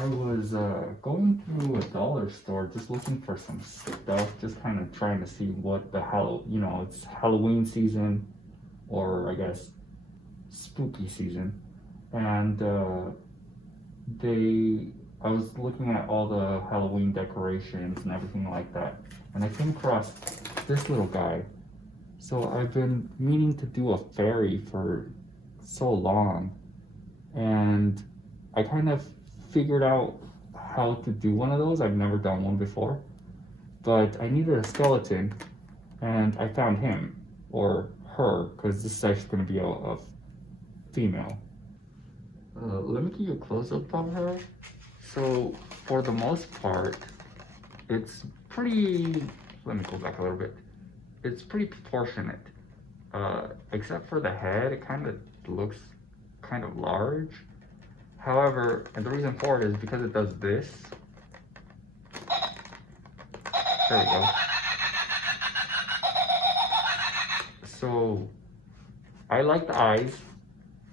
I was going through a dollar store just looking for some stuff, just kind of trying to see what the it's Halloween season, or I guess spooky season, and they, I was looking at all the Halloween decorations and everything like that, and I came across this little guy. So I've been meaning to do a fairy for so long, and I kind of figured out how to do one of those. I've never done one before, but I needed a skeleton, and I found him or her because this is actually going to be a female. Let me give you a close up of her. So, for the most part, it's pretty. Let me go back a little bit. It's pretty proportionate, except for the head. It kind of looks kind of large. However, and the reason for it is because it does this. There we go. So, I like the eyes.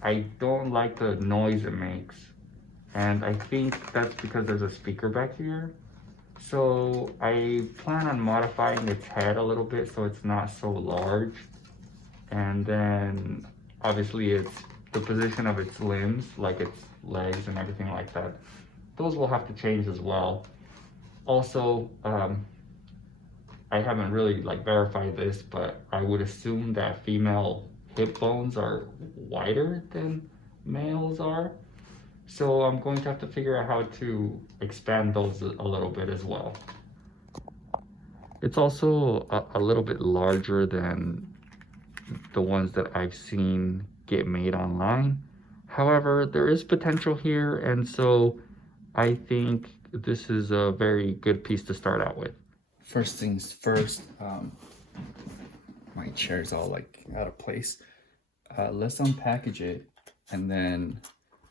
I don't like the noise it makes. And I think that's because there's a speaker back here. So I plan on modifying its head a little bit so it's not so large. And then obviously it's the position of its limbs, like its legs and everything like that. Those will have to change as well. Also, I haven't really verified this, but I would assume that female hip bones are wider than males are. So I'm going to have to figure out how to expand those a little bit as well. It's also a little bit larger than the ones that I've seen get made online. However, there is potential here, and so I think this is a very good piece to start out with. First things first, my chair's all out of place. Let's unpackage it, and then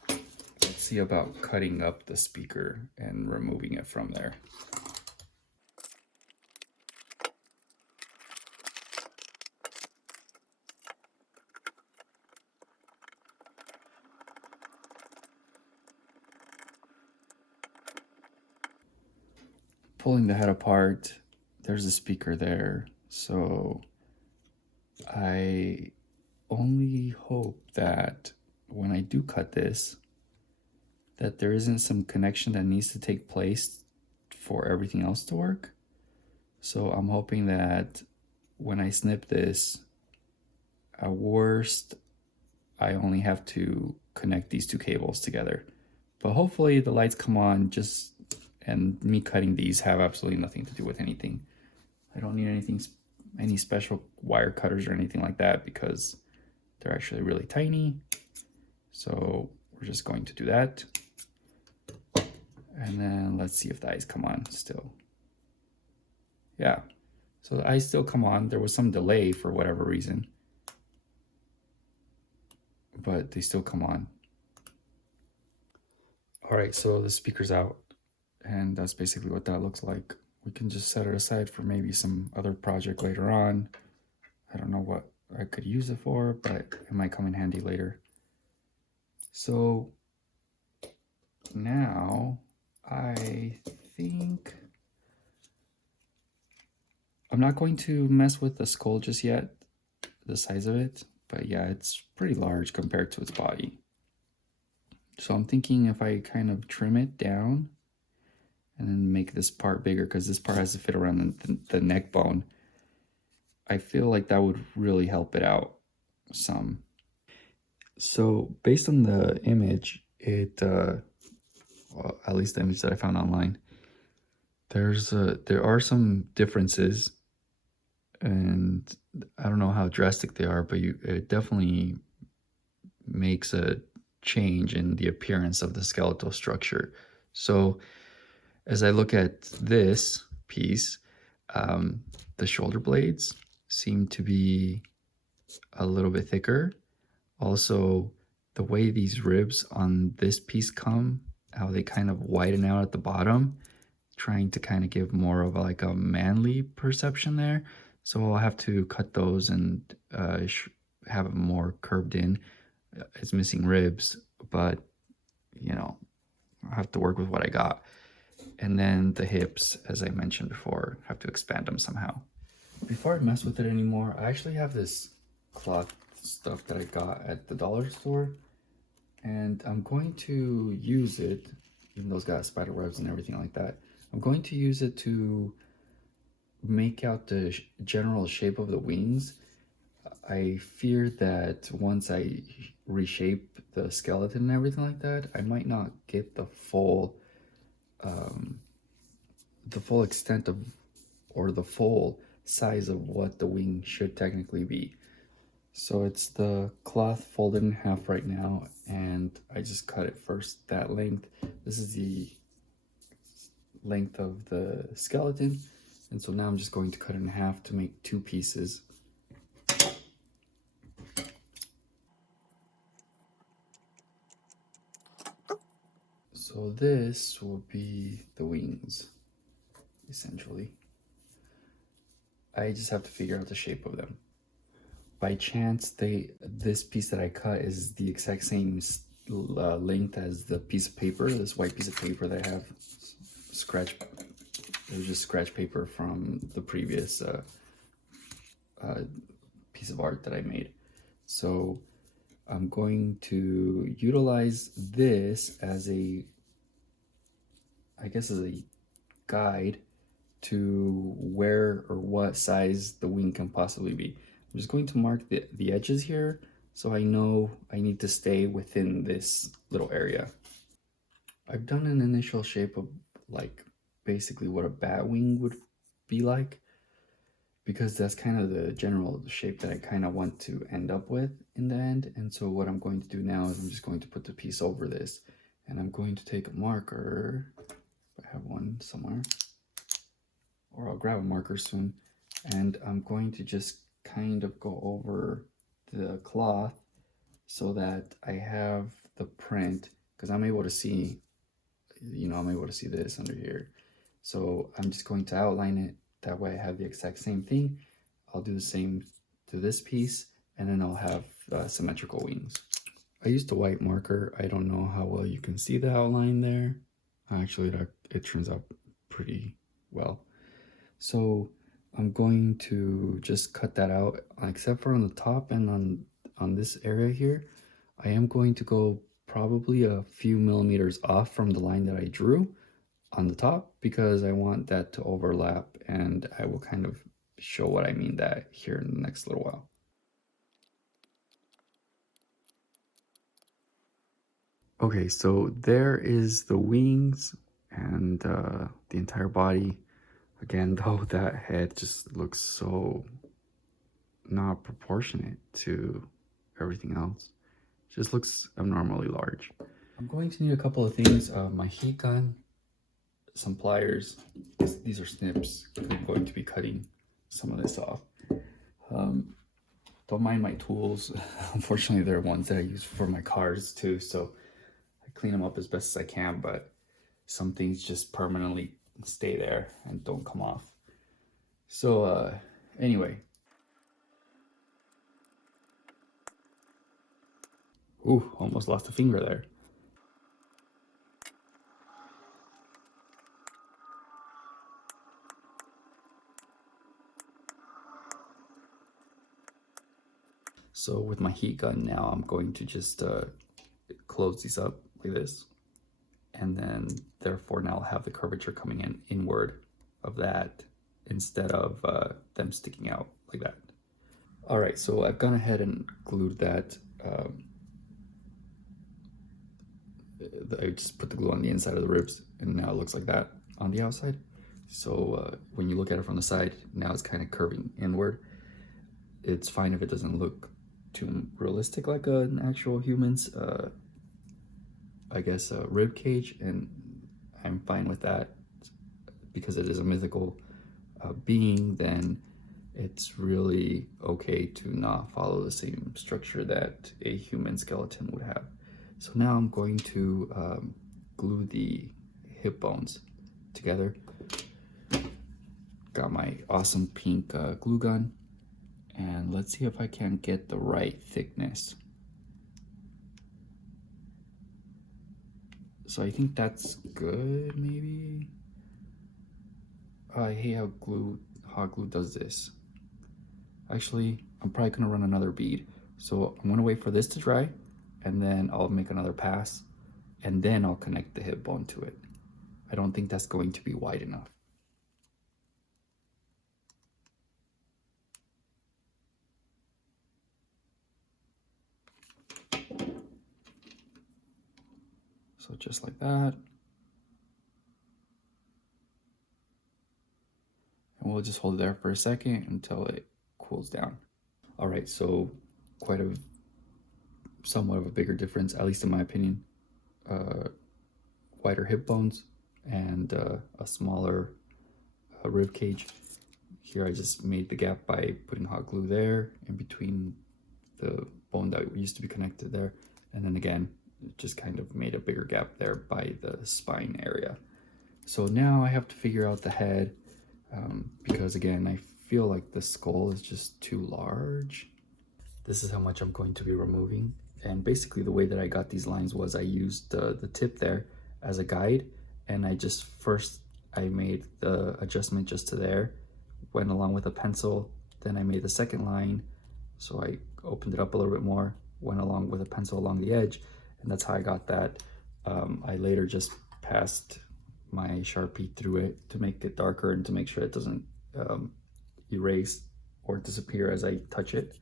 let's see about cutting up the speaker and removing it from there. Pulling the head apart, there's a speaker there, so I only hope that when I do cut this, that there isn't some connection that needs to take place for everything else to work. So I'm hoping that when I snip this, at worst, I only have to connect these two cables together. But hopefully the lights come on, and me cutting these have absolutely nothing to do with anything. I don't need any special wire cutters or anything like that because they're actually really tiny. So we're just going to do that. And then let's see if the eyes come on still. Yeah, so the eyes still come on. There was some delay for whatever reason, but they still come on. All right, so the speaker's out, and that's basically what that looks like. We can just set it aside for maybe some other project later on. I don't know what I could use it for, but it might come in handy later. So now I think I'm not going to mess with the skull just yet, the size of it, but yeah, it's pretty large compared to its body. So I'm thinking if I kind of trim it down and then make this part bigger, because this part has to fit around the neck bone, I feel like that would really help it out some. So based on the image, well, at least the image that I found online, there are some differences, and I don't know how drastic they are, but it definitely makes a change in the appearance of the skeletal structure. So as I look at this piece, the shoulder blades seem to be a little bit thicker. Also, the way these ribs on this piece come, how they kind of widen out at the bottom, trying to kind of give more of a manly perception there. So I'll have to cut those and have them more curved in. It's missing ribs, but have to work with what I got. And then the hips, as I mentioned before, have to expand them somehow. Before I mess with it anymore, I actually have this cloth stuff that I got at the dollar store, and I'm going to use it, even though it's got spider webs and everything like that. I'm going to use it to make out the general shape of the wings. I fear that once I reshape the skeleton and everything like that, I might not get the full extent of, or the full size of what the wing should technically be. So it's the cloth folded in half right now, and I just cut it first that length. This is the length of the skeleton, and so now I'm just going to cut it in half to make two pieces. So this will be the wings, essentially. I just have to figure out the shape of them. By chance, this piece that I cut is the exact same length as the piece of paper, this white piece of paper that I have scratch. It was just scratch paper from the previous piece of art that I made. So I'm going to utilize this as a, I guess, as a guide to where or what size the wing can possibly be. I'm just going to mark the edges here so I know I need to stay within this little area. I've done an initial shape of like basically what a bat wing would be like, because that's kind of the general shape that I kind of want to end up with in the end. And so what I'm going to do now is I'm just going to put the piece over this, and I'm going to take a marker, if I have one somewhere, or I'll grab a marker soon, and I'm going to just kind of go over the cloth so that I have the print, because I'm able to see, I'm able to see this under here. So I'm just going to outline it. That way I have the exact same thing. I'll do the same to this piece, and then I'll have symmetrical wings. I used a white marker. I don't know how well you can see the outline there. Actually, it turns out pretty well. So I'm going to just cut that out, except for on the top and on this area here. I am going to go probably a few millimeters off from the line that I drew on the top, because I want that to overlap, and I will kind of show what I mean that here in the next little while. Okay, so there is the wings and the entire body. Again, though, that head just looks so not proportionate to everything else. It just looks abnormally large. I'm going to need a couple of things. My heat gun, some pliers. These are snips. I'm going to be cutting some of this off. Don't mind my tools. Unfortunately, they're ones that I use for my cars too, so I clean them up as best as I can, but some things just permanently stay there and don't come off. So anyway. Ooh, almost lost a finger there. So with my heat gun now, I'm going to just close these up like this. And then therefore now I'll have the curvature coming in inward of that instead of them sticking out like that. All right, so I've gone ahead and glued that. I just put the glue on the inside of the ribs, and now it looks like that on the outside. So when you look at it from the side, now it's kind of curving inward. It's fine if it doesn't look too realistic like an actual human's, I guess, rib cage, and I'm fine with that because it is a mythical being. Then it's really okay to not follow the same structure that a human skeleton would have. So now I'm going to glue the hip bones together. Got my awesome pink glue gun, and let's see if I can get the right thickness. So I think that's good, maybe. I hate how hot glue does this. Actually, I'm probably gonna run another bead. So I'm gonna wait for this to dry, and then I'll make another pass, and then I'll connect the hip bone to it. I don't think that's going to be wide enough. So just like that. And we'll just hold it there for a second until it cools down. All right, so somewhat of a bigger difference, at least in my opinion. Wider hip bones and a smaller rib cage. Here I just made the gap by putting hot glue there in between the bone that used to be connected there, and then again just kind of made a bigger gap there by the spine area. So now I have to figure out the head, because again I feel like the skull is just too large. This is how much I'm going to be removing, and basically the way that I got these lines was I used the tip there as a guide, and I made the adjustment just to there, went along with a pencil, then I made the second line, so I opened it up a little bit more, went along with a pencil along the edge, and that's how I got that. I later just passed my Sharpie through it to make it darker and to make sure it doesn't erase or disappear as I touch it.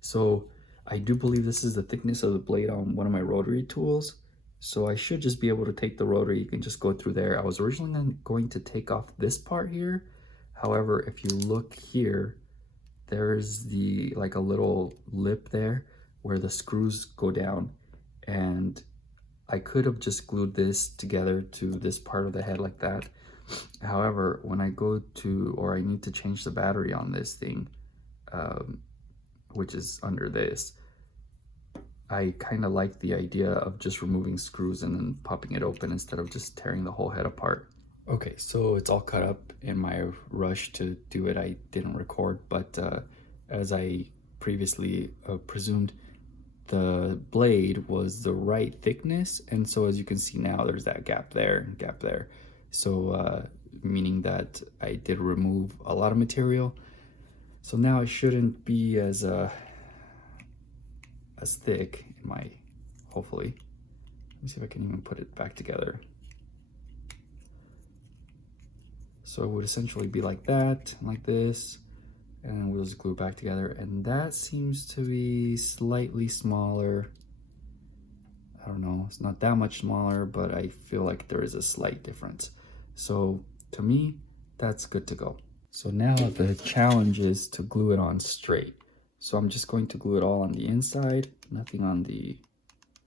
So I do believe this is the thickness of the blade on one of my rotary tools. So I should just be able to take the rotary, you can just go through there. I was originally going to take off this part here. However, if you look here, there's like a little lip there where the screws go down, and I could have just glued this together to this part of the head like that. However, when I I need to change the battery on this thing, which is under this, I kind of like the idea of just removing screws and then popping it open instead of just tearing the whole head apart. Okay, so it's all cut up. In my rush to do it, I didn't record, but as I previously presumed, the blade was the right thickness, and so as you can see now, there's that gap there and gap there. So meaning that I did remove a lot of material. So now it shouldn't be as thick in my, hopefully. Let me see if I can even put it back together. So it would essentially be like that, like this, and then we'll just glue it back together. And that seems to be slightly smaller. I don't know, it's not that much smaller, but I feel like there is a slight difference. So to me, that's good to go. So now the challenge is to glue it on straight. So I'm just going to glue it all on the inside, nothing on the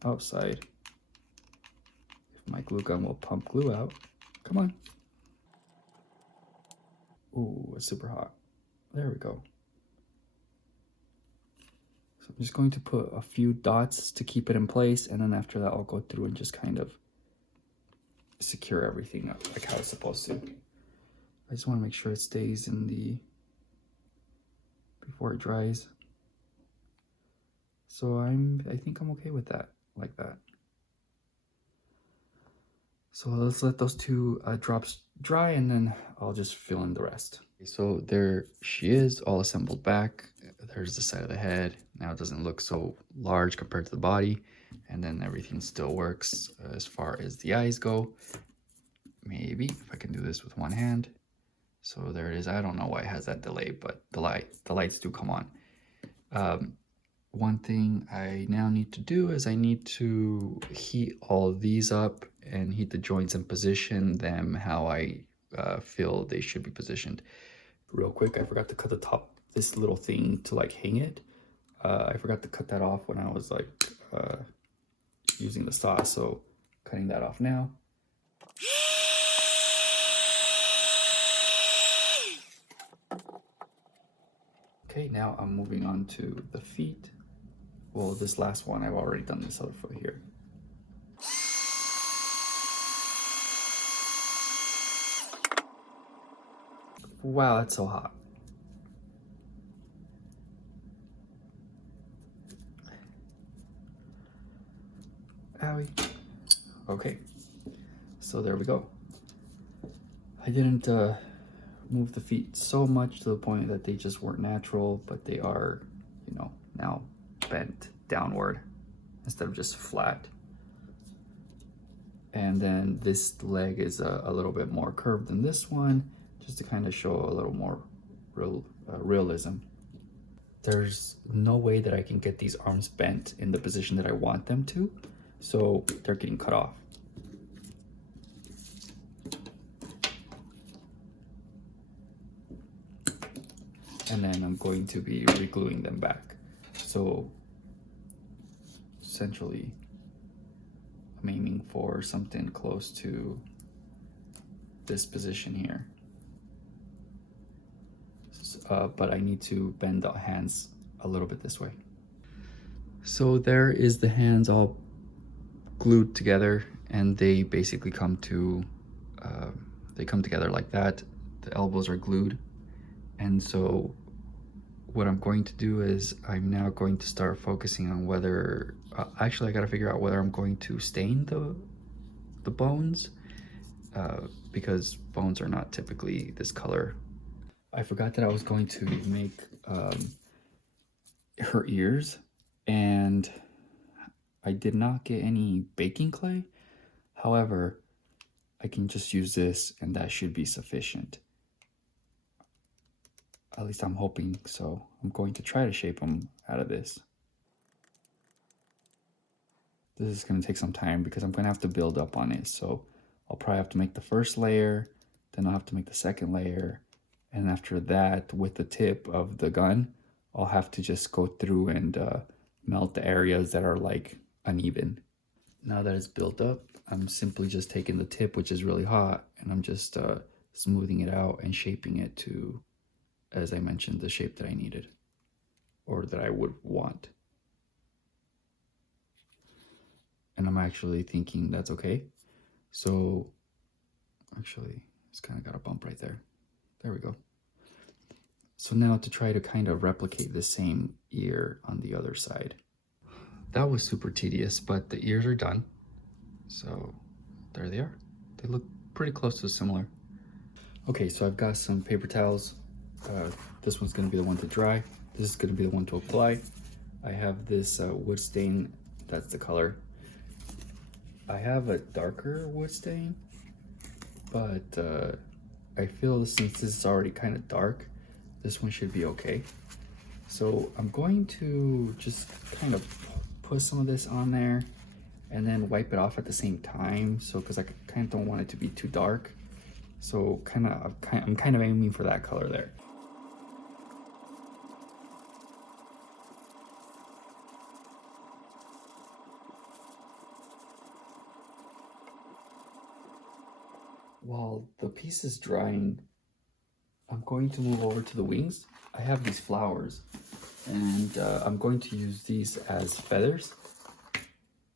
outside. If my glue gun will pump glue out. Come on. Ooh, it's super hot. There we go. So I'm just going to put a few dots to keep it in place, and then after that I'll go through and just kind of secure everything up like how it's supposed to. I just want to make sure it stays in before it dries. So I think I'm okay with that, like that. So let's let those two drops dry, and then I'll just fill in the rest. So there she is, all assembled back. There's the side of the head. Now it doesn't look so large compared to the body, and then everything still works as far as the eyes go. Maybe if I can do this with one hand. So there it is. I don't know why it has that delay, but the lights do come on. One thing I now need to do is I need to heat all of these up and heat the joints and position them how I feel they should be positioned. Real quick, I forgot to cut the top, this little thing to like hang it. I forgot to cut that off when I was like using the saw, so cutting that off now. Okay, now I'm moving on to the feet. Well, this last one, I've already done this other foot here. Wow, that's so hot. Owie. Okay, So there we go. I didn't move the feet so much to the point that they just weren't natural, but they are, you know, now bent downward instead of just flat. And then this leg is a little bit more curved than this one, just to kind of show a little more realism. There's no way that I can get these arms bent in the position that I want them to, so they're getting cut off. And then I'm going to be re-gluing them back. So essentially, I'm aiming for something close to this position here. But I need to bend the hands a little bit this way. So there is the hands all glued together, and they basically come together like that. The elbows are glued. And so what I'm going to do is I'm now going to start focusing on whether, actually I gotta figure out whether I'm going to stain the bones, because bones are not typically this color. I forgot that I was going to make her ears, and I did not get any baking clay. However, I can just use this and that should be sufficient. At least I'm hoping so. I'm going to try to shape them out of this. This is going to take some time because I'm going to have to build up on it. So I'll probably have to make the first layer, then I'll have to make the second layer. And after that, with the tip of the gun, I'll have to just go through and melt the areas that are like uneven. Now that it's built up, I'm simply just taking the tip, which is really hot, and I'm just smoothing it out and shaping it to, as I mentioned, the shape that I needed or that I would want. And I'm actually thinking that's okay. So actually, it's kind of got a bump right there. There we go. So now to try to kind of replicate the same ear on the other side. That was super tedious, but the ears are done. So there they are. They look pretty close to similar. Okay, so I've got some paper towels. This one's gonna be the one to dry. This is gonna be the one to apply. I have this wood stain, that's the color. I have a darker wood stain, but I feel since this is already kind of dark, this one should be okay. So I'm going to just kind of put some of this on there and then wipe it off at the same time. So, because I kind of don't want it to be too dark. So I'm kind of aiming for that color there. While the piece is drying, I'm going to move over to the wings. I have these flowers, and I'm going to use these as feathers.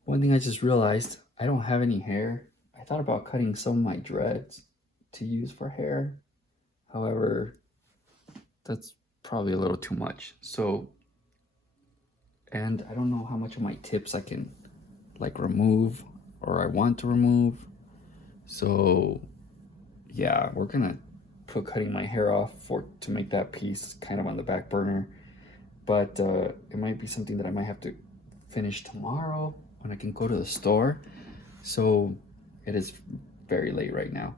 One thing I just realized, I don't have any hair. I thought about cutting some of my dreads to use for hair. However, that's probably a little too much. So, and I don't know how much of my tips I can like remove or I want to remove. So yeah, we're gonna put cutting my hair off to make that piece kind of on the back burner. But it might be something that I might have to finish tomorrow when I can go to the store. So it is very late right now.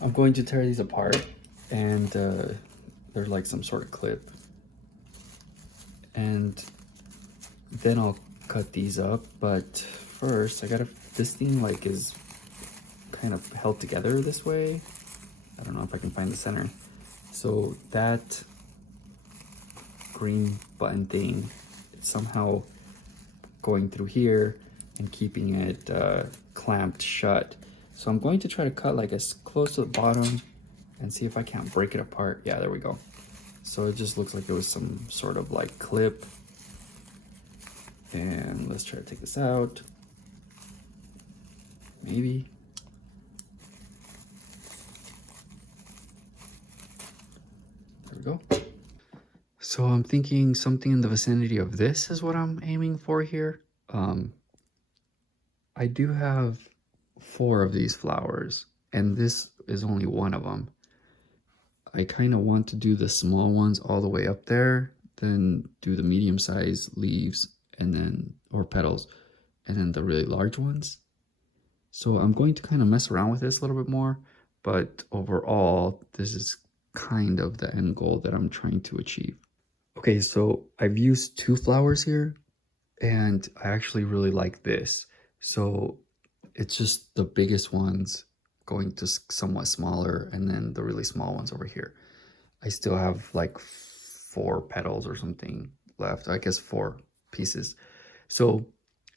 I'm going to tear these apart, and there's like some sort of clip. And then I'll cut these up, but first this thing like is kind of held together this way. I don't know if I can find the center. So that green button thing is somehow going through here and keeping it clamped shut. So I'm going to try to cut like as close to the bottom and see if I can't break it apart. Yeah, there we go. So it just looks like it was some sort of like clip. And let's try to take this out. Maybe. There we go. So I'm thinking something in the vicinity of this is what I'm aiming for here. I do have 4 of these flowers, and this is only one of them. I kind of want to do the small ones all the way up there, then do the medium sized leaves and then, or petals, and then the really large ones. So I'm going to kind of mess around with this a little bit more, but overall, this is kind of the end goal that I'm trying to achieve. Okay, so I've used 2 flowers here, and I actually really like this. So it's just the biggest ones going to somewhat smaller, and then the really small ones over here. I still have like 4 petals or something left. I guess 4 pieces. So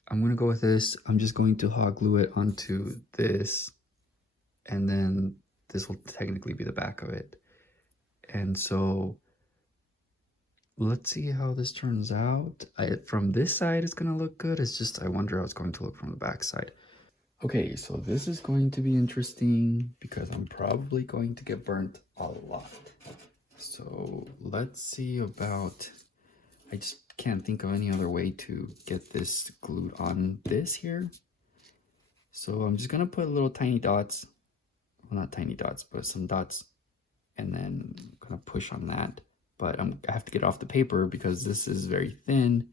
I'm gonna go with this. I'm just going to hot glue it onto this, and then this will technically be the back of it. And so let's see how this turns out. From this side, it's gonna look good. It's just I wonder how it's going to look from the back side. Okay, so this is going to be interesting because I'm probably going to get burnt a lot. So let's see about, I just can't think of any other way to get this glued on this here. So I'm just gonna put little tiny dots, well not tiny dots, but some dots, and then I'm gonna push on that. But I have to get off the paper because this is very thin.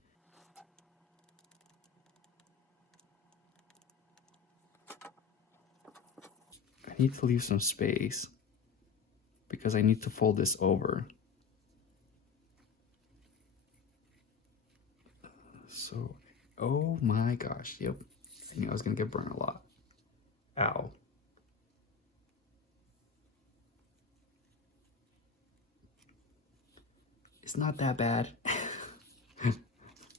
I need to leave some space because I need to fold this over. So, oh my gosh, yep. I knew I was gonna get burned a lot. Ow. It's not that bad.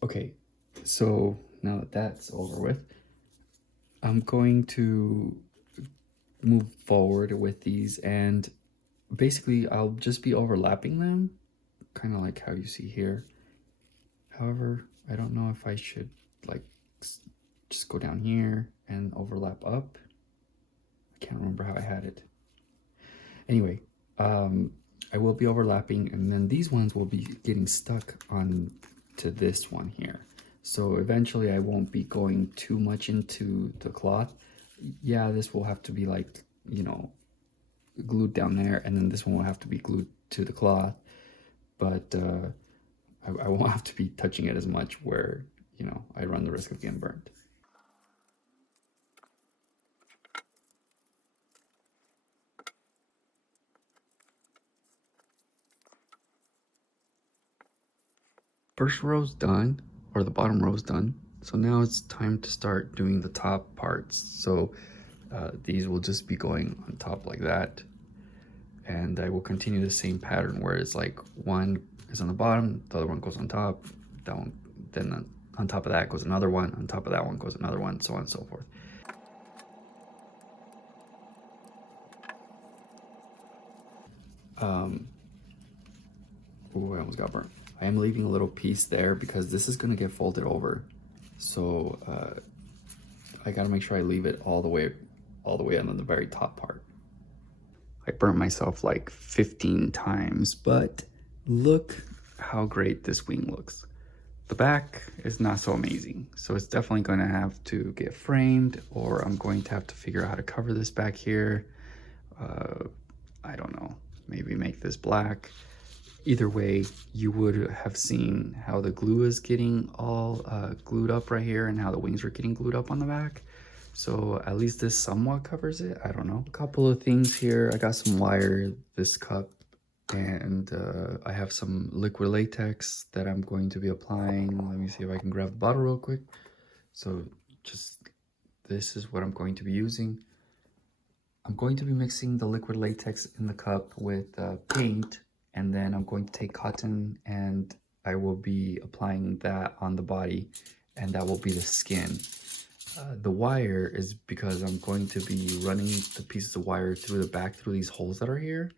Okay, so now that that's over with, I'm going to move forward with these, and basically I'll just be overlapping them, kind of like how you see here. However, I don't know if I should like just go down here and overlap up. I can't remember how I had it. Anyway, I will be overlapping, and then these ones will be getting stuck on to this one here. So eventually I won't be going too much into the cloth. Yeah, this will have to be like, you know, glued down there, and then this one will have to be glued to the cloth. But I won't have to be touching it as much where, you know, I run the risk of getting burnt. First row's done, or the bottom row's done. So now it's time to start doing the top parts. So these will just be going on top like that. And I will continue the same pattern where it's like one is on the bottom, the other one goes on top, that one, then on top of that goes another one, on top of that one goes another one, so on and so forth. Ooh, I almost got burnt. I am leaving a little piece there because this is gonna get folded over. So I gotta make sure I leave it all the way on the very top part. I burnt myself like 15 times, but look how great this wing looks. The back is not so amazing, so it's definitely going to have to get framed, or I'm going to have to figure out how to cover this back here. I don't know, maybe make this black. Either way, you would have seen how the glue is getting all glued up right here and how the wings are getting glued up on the back. So at least this somewhat covers it. I don't know. A couple of things here. I got some wire, this cup, and I have some liquid latex that I'm going to be applying. Let me see if I can grab a bottle real quick. So just, this is what I'm going to be using. I'm going to be mixing the liquid latex in the cup with paint, and then I'm going to take cotton and I will be applying that on the body, and that will be the skin. The wire is because I'm going to be running the pieces of wire through the back, through these holes that are here,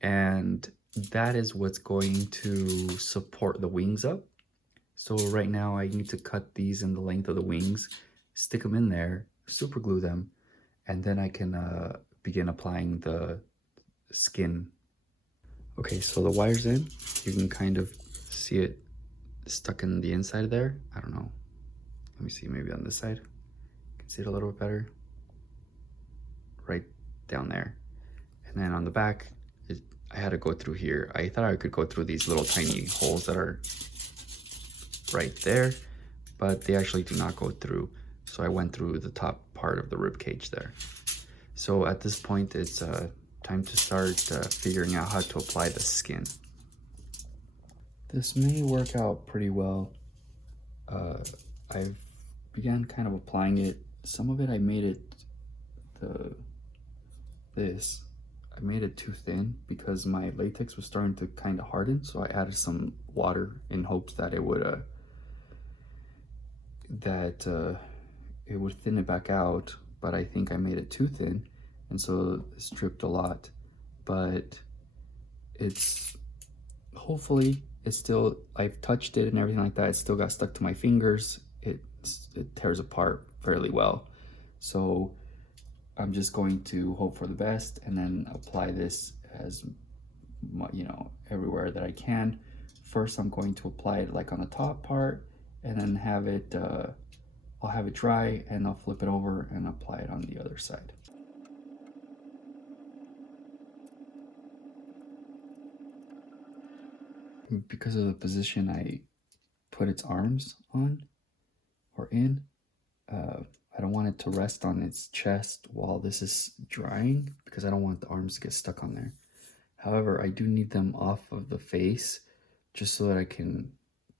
and that is what's going to support the wings up. So right now I need to cut these in the length of the wings, stick them in there, super glue them, and then I can begin applying the skin. Okay, so the wire's in. You can kind of see it stuck in the inside there. I don't know. Let me see, maybe on this side. You can see it a little bit better. right down there. And then on the back, I had to go through here. I thought I could go through these little tiny holes that are right there, but they actually do not go through. So I went through the top part of the rib cage there. So at this point, it's time to start figuring out how to apply the skin. This may work out pretty well. I've began kind of applying it. Some of it I made it I made it too thin because my latex was starting to kind of harden, so I added some water in hopes that it would thin it back out, but I think I made it too thin, and so it stripped a lot. But it's hopefully it's still, I've touched it and everything like that, it still got stuck to my fingers. It tears apart fairly well. So I'm just going to hope for the best and then apply this as everywhere that I can. First, I'm going to apply it like on the top part, and then have it, I'll have it dry and I'll flip it over and apply it on the other side. Because of the position I put its arms on or in, I don't want it to rest on its chest while this is drying because I don't want the arms to get stuck on there. However, I do need them off of the face just so that I can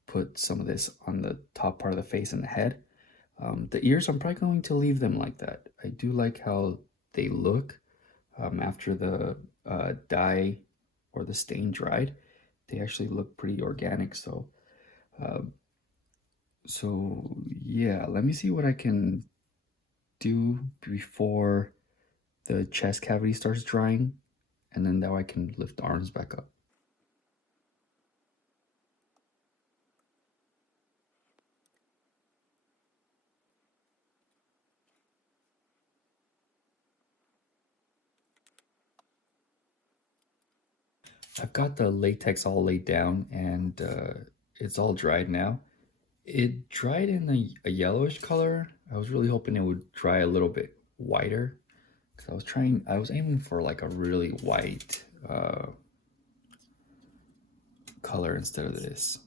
put some of this on the top part of the face and the head. The ears, I'm probably going to leave them like that. I do like how they look after the dye or the stain dried. They actually look pretty organic. So yeah, let me see what I can do before the chest cavity starts drying, and then that way I can lift the arms back up. I've got the latex all laid down and it's all dried now. It dried in a yellowish color. I was really hoping it would dry a little bit whiter because I was aiming for like a really white color instead of this,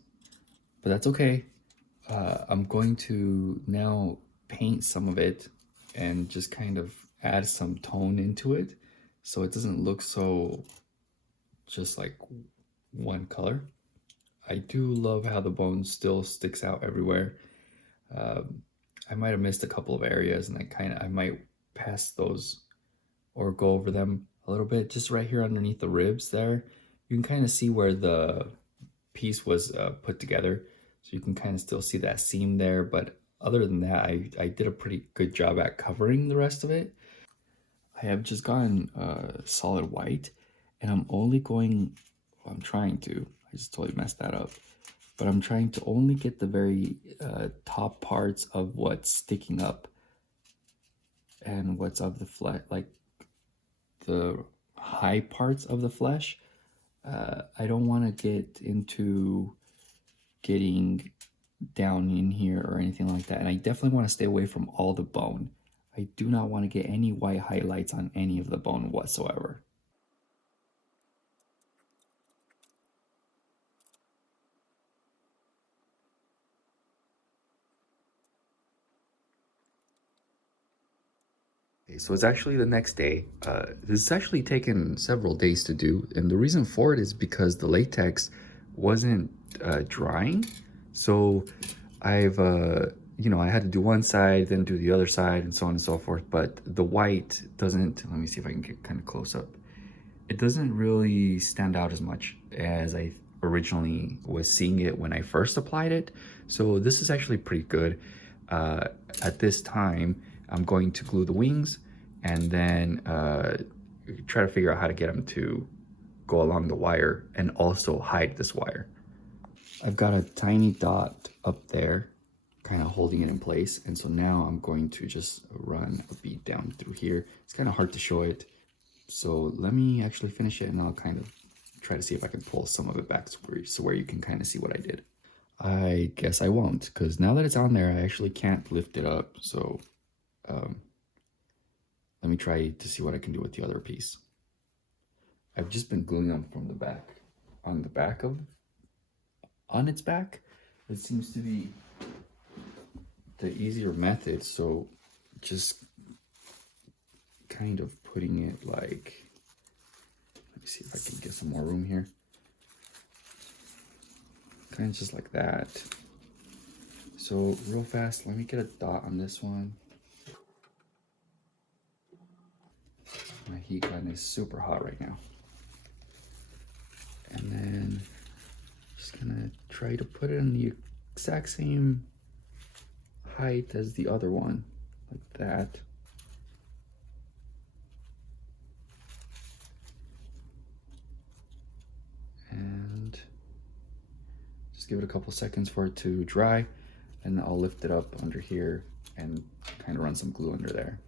but that's okay. I'm going to now paint some of it and just kind of add some tone into it so it doesn't look so just like one color. I do love how the bone still sticks out everywhere. I might have missed a couple of areas and I might pass those or go over them a little bit. Just right here underneath the ribs there, you can kind of see where the piece was put together. So you can kind of still see that seam there. But other than that, I did a pretty good job at covering the rest of it. I have just gotten solid white, and I'm trying to, I just totally messed that up. But I'm trying to only get the very top parts of what's sticking up and what's of the flesh, like the high parts of the flesh. I don't want to get into getting down in here or anything like that. And I definitely want to stay away from all the bone. I do not want to get any white highlights on any of the bone whatsoever. Okay, so it's actually the next day. This has actually taken several days to do, and the reason for it is because the latex wasn't drying. So I've, I had to do one side, then do the other side, and so on and so forth. But the white doesn't, let me see if I can get kind of close up. It doesn't really stand out as much as I originally was seeing it when I first applied it. So this is actually pretty good. At this time, I'm going to glue the wings and then try to figure out how to get them to go along the wire and also hide this wire. I've got a tiny dot up there kind of holding it in place, and so now I'm going to just run a bead down through here. It's kind of hard to show it, so let me actually finish it and I'll kind of try to see if I can pull some of it back so where you can kind of see what I did. I guess I won't, because now that it's on there I actually can't lift it up. So let me try to see what I can do with the other piece. I've just been gluing them from the back. On its back. It seems to be the easier method, so just kind of putting it like, let me see if I can get some more room here. Kind of just like that. So real fast, let me get a dot on this one. My heat gun is super hot right now. And then just gonna try to put it in the exact same height as the other one, like that. And just give it a couple seconds for it to dry, and I'll lift it up under here and kind of run some glue under there.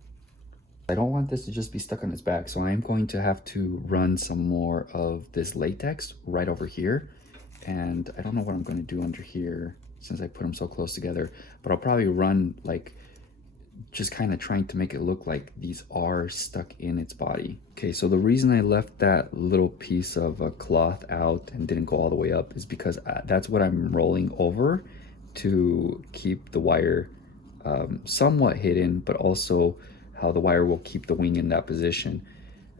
I don't want this to just be stuck on its back, so I'm going to have to run some more of this latex right over here. And I don't know what I'm going to do under here since I put them so close together, but I'll probably run like just kind of trying to make it look like these are stuck in its body. Okay, so the reason I left that little piece of a cloth out and didn't go all the way up is because that's what I'm rolling over to keep the wire somewhat hidden, but also how the wire will keep the wing in that position.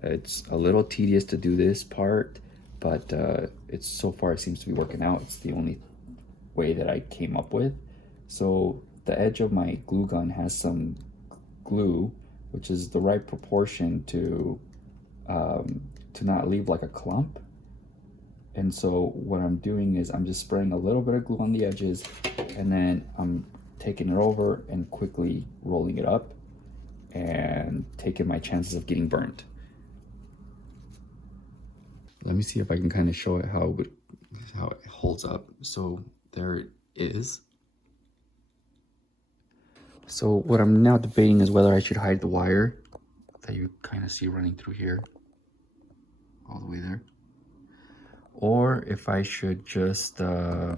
It's a little tedious to do this part, but it's so far it seems to be working out. It's the only way that I came up with. So the edge of my glue gun has some glue, which is the right proportion to not leave like a clump. And so what I'm doing is I'm just spraying a little bit of glue on the edges, and then I'm taking it over and quickly rolling it up and taking my chances of getting burnt. Let me see if I can kind of show it how it holds up. So there it is. So what I'm now debating is whether I should hide the wire that you kind of see running through here, all the way there, or if I should just, and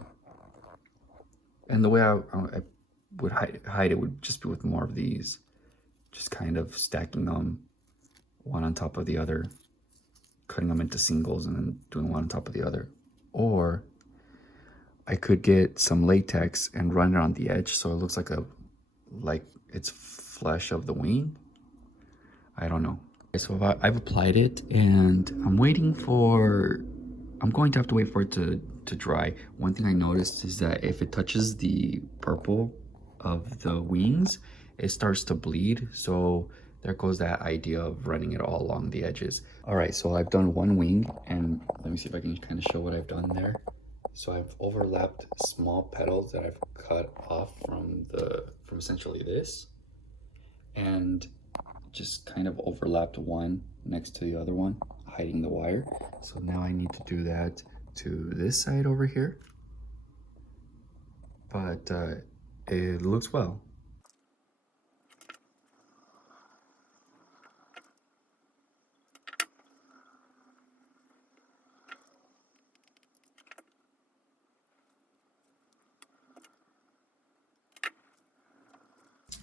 the way I would hide it would just be with more of these, just kind of stacking them one on top of the other, cutting them into singles and then doing one on top of the other. Or I could get some latex and run it on the edge so it looks like it's flesh of the wing. I don't know. Okay, so I've applied it and I'm going to have to wait for it to dry. One thing I noticed is that if it touches the purple of the wings, it starts to bleed. So there goes that idea of running it all along the edges. All right, so I've done one wing, and let me see if I can kind of show what I've done there. So I've overlapped small petals that I've cut off from essentially this, and just kind of overlapped one next to the other one, hiding the wire. So now I need to do that to this side over here, but it looks well.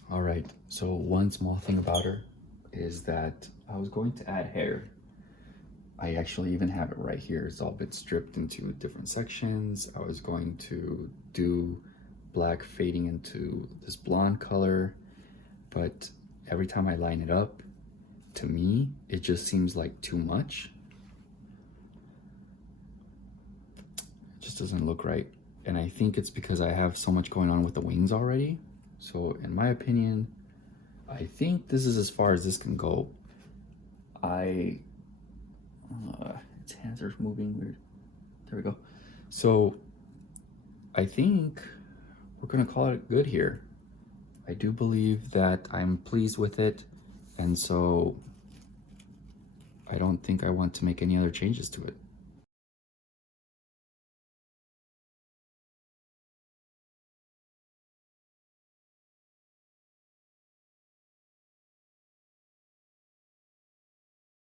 All right, so one small thing about her is that I was going to add hair. I actually even have it right here. It's all been stripped into different sections. I was going to do black fading into this blonde color, but every time I line it up, to me, it just seems like too much. It just doesn't look right. And I think it's because I have so much going on with the wings already. So in my opinion, I think this is as far as this can go. Its hands are moving weird. There we go. So I think we're gonna call it good here. I do believe that I'm pleased with it, and so I don't think I want to make any other changes to it.